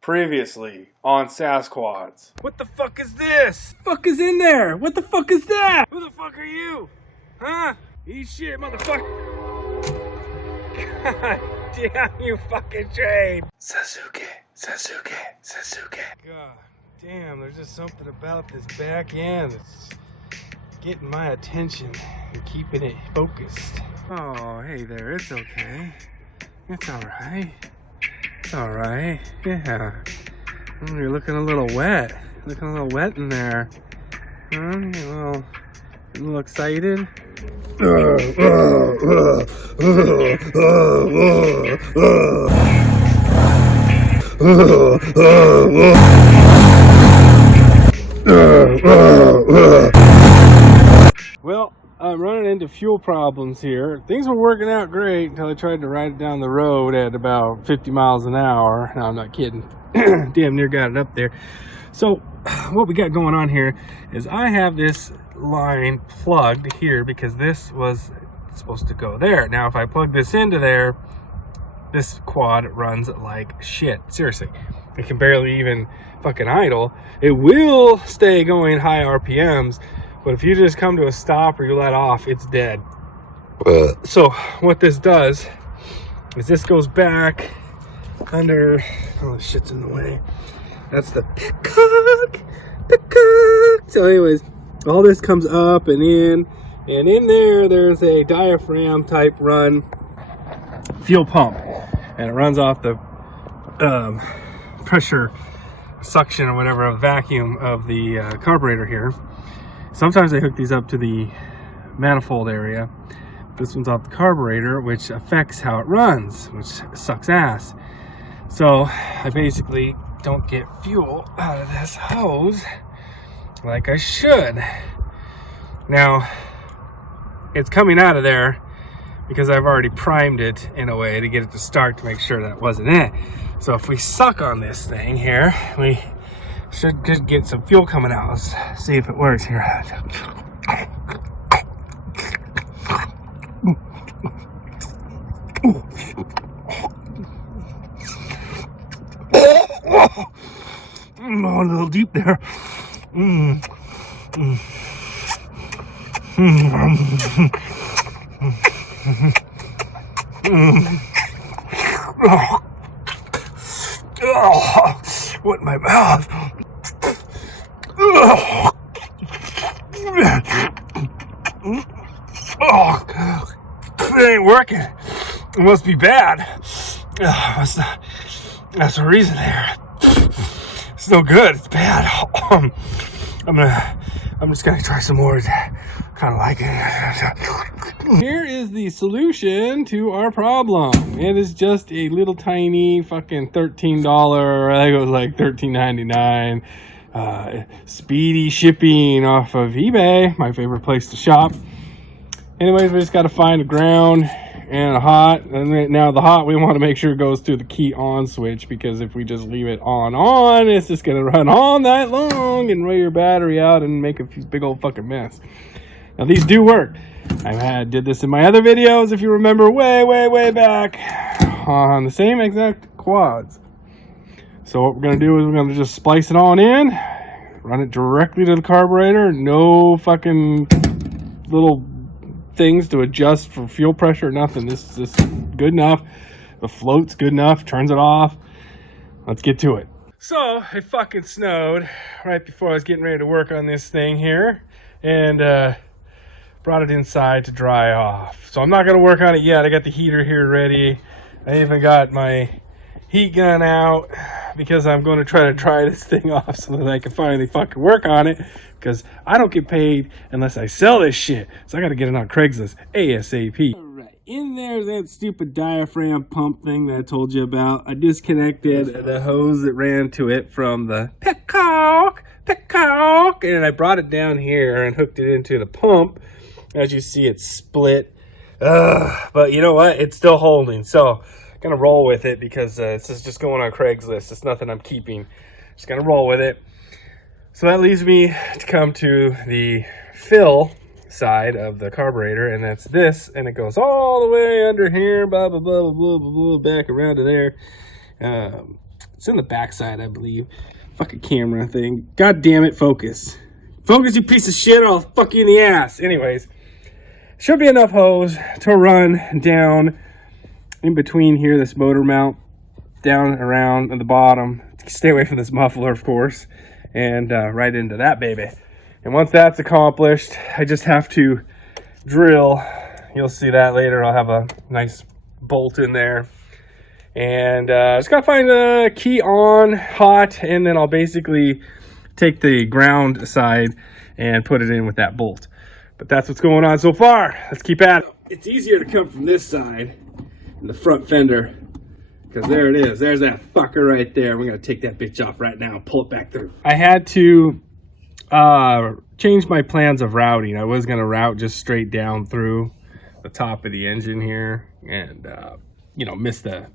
Previously on Sasquatch. What the fuck is this? Fuck is in there? What the fuck is that? Who the fuck are you? Huh? Eat shit, motherfucker. God damn, you fucking train. Suzuki. God damn, there's just something about this back end that's getting my attention and keeping it focused. Oh, hey there, it's okay. It's alright. It's alright. Yeah. Oh, you're looking a little wet. Looking a little wet in there. Huh? You a little excited? Well, I'm running into fuel problems here. Things were working out great until I tried to ride it down the road at about 50 miles an hour. No, I'm not kidding. Damn near got it up there. So what we got going on here is I have this line plugged here because this was supposed to go there. Now if I plug this into there, this quad runs like shit. Seriously, it can barely even fucking idle. It will stay going high RPMs, but if you just come to a stop or you let off, it's dead. So what this does is this goes back under, oh, the shit's in the way. That's the peacock. So anyways, all this comes up and in there, there's a diaphragm type run fuel pump, and it runs off the pressure suction or whatever, a vacuum of the carburetor here. Sometimes I hook these up to the manifold area. This one's off the carburetor, which affects how it runs, which sucks ass. So I basically don't get fuel out of this hose like I should. Now it's coming out of there because I've already primed it in a way to get it to start to make sure that wasn't it. So if we suck on this thing here, we should get some fuel coming out. Let's see if it works here. Oh, a little deep there. Oh, what in my mouth? Oh, it ain't working. It must be bad. That's the reason there. It's no good. It's bad. I'm just gonna try some more. Kind of like it. Here is the solution to our problem. It is just a little tiny fucking $13. I think it was like $13.99. Speedy shipping off of eBay, my favorite place to shop. Anyways, we just got to find a ground and a hot, and now the hot we want to make sure goes to the key on switch, because if we just leave it on, it's just gonna run all night long and wear your battery out and make a big old fucking mess. Now these do work. Did this in my other videos, if you remember, way back on the same exact quads. So what we're gonna do is we're gonna just splice it on in, run it directly to the carburetor. No fucking little things to adjust for fuel pressure, nothing. This is good enough. The float's good enough, turns it off. Let's get to it. So it fucking snowed right before I was getting ready to work on this thing here, and brought it inside to dry off. So I'm not gonna work on it yet. I got the heater here ready. I even got my heat gun out because I'm going to try this thing off so that I can finally fucking work on it, because I don't get paid unless I sell this shit. So I got to get it on Craigslist ASAP. All right, in there's that stupid diaphragm pump thing that I told you about. I disconnected the hose that ran to it from the peacock, and I brought it down here and hooked it into the pump. As you see, it's split. But you know what? It's still holding. So gonna roll with it because this is just going on Craigslist. It's nothing I'm keeping. Just gonna roll with it. So that leaves me to come to the fill side of the carburetor, and that's this, and it goes all the way under here, blah blah blah blah blah blah, back around to there. It's in the backside, I believe. Fucking camera thing. God damn it, focus. Focus, you piece of shit, or I'll fuck you in the ass. Anyways, should be enough hose to run down in between here, this motor mount, down around at the bottom. Stay away from this muffler, of course, and right into that baby. And once that's accomplished, I just have to drill. You'll see that later. I'll have a nice bolt in there. And just gotta find the key on hot, and then I'll basically take the ground side and put it in with that bolt. But that's what's going on so far. Let's keep at it. It's easier to come from this side, in the front fender, because there it is. There's that fucker right there. We're gonna take that bitch off right now and pull it back through. I had to change my plans of routing. I was gonna route just straight down through the top of the engine here, and you know, miss the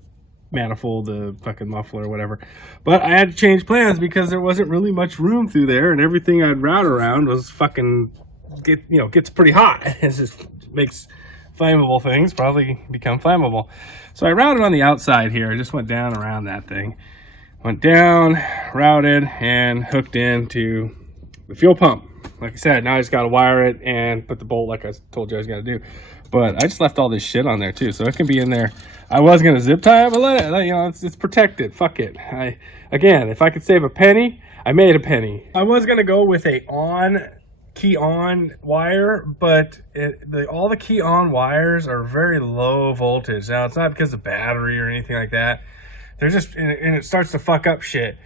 manifold, the fucking muffler or whatever. But I had to change plans because there wasn't really much room through there, and everything I'd route around was fucking gets pretty hot. It just makes flammable things probably become flammable. So I routed on the outside here. I just went down around that thing, went down, routed, and hooked into the fuel pump. Like I said, now I just got to wire it and put the bolt like I told you I was going to do. But I just left all this shit on there too, so it can be in there. I was going to zip tie it, but let it, you know, it's protected. Fuck it. Again, if I could save a penny, I made a penny. I was going to go with a key on wire, but all the key on wires are very low voltage. Now, it's not because of battery or anything like that. They're just, and it starts to fuck up shit.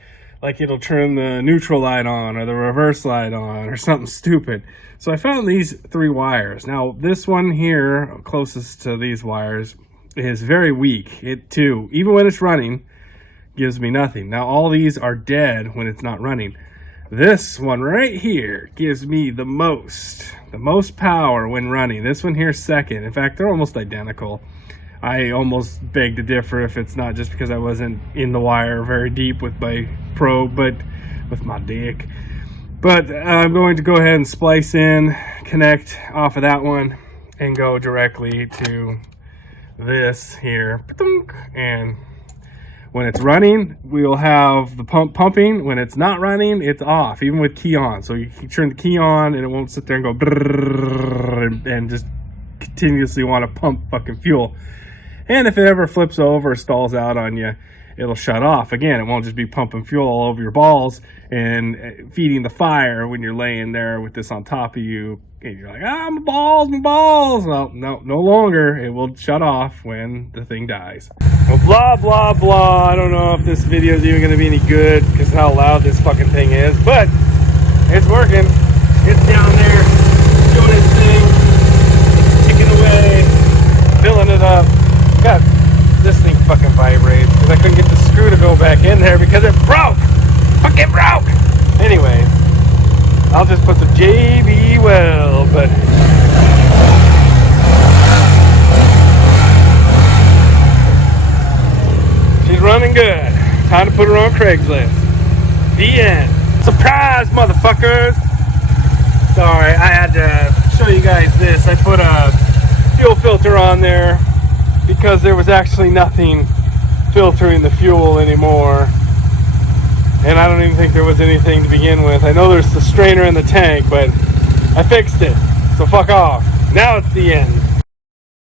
Like it'll turn the neutral light on or the reverse light on or something stupid. So I found these 3 wires. Now this one here, closest to these wires, is very weak. It too, even when it's running, gives me nothing. Now all these are dead when it's not running. This one right here gives me the most power when running. This one here second. In fact, they're almost identical. I almost beg to differ if it's not just because I wasn't in the wire very deep with my probe, but with my dick. But I'm going to go ahead and splice in, connect off of that one, and go directly to this here. And when it's running, we'll have the pump pumping. When it's not running, it's off, even with key on. So you can turn the key on and it won't sit there and go brrrr and just continuously want to pump fucking fuel. And if it ever flips over or stalls out on you, it'll shut off. Again, it won't just be pumping fuel all over your balls and feeding the fire when you're laying there with this on top of you. And you're like, my balls, my balls. Well, no longer. It will shut off when the thing dies. Well, blah, blah, blah. I don't know if this video is even going to be any good because of how loud this fucking thing is. But it's working. It's down there doing its thing. Ticking away. Filling it up. God, this thing fucking vibrates because I couldn't get the screw to go back in there because it broke. Fucking broke. Anyway, I'll just put the JB well, but she's running good. Time to put her on Craigslist. The end. Surprise, motherfuckers. Sorry, I had to show you guys this. I put a fuel filter on there because there was actually nothing filtering the fuel anymore. And I don't even think there was anything to begin with. I know there's the strainer in the tank, but I fixed it. So fuck off. Now it's the end.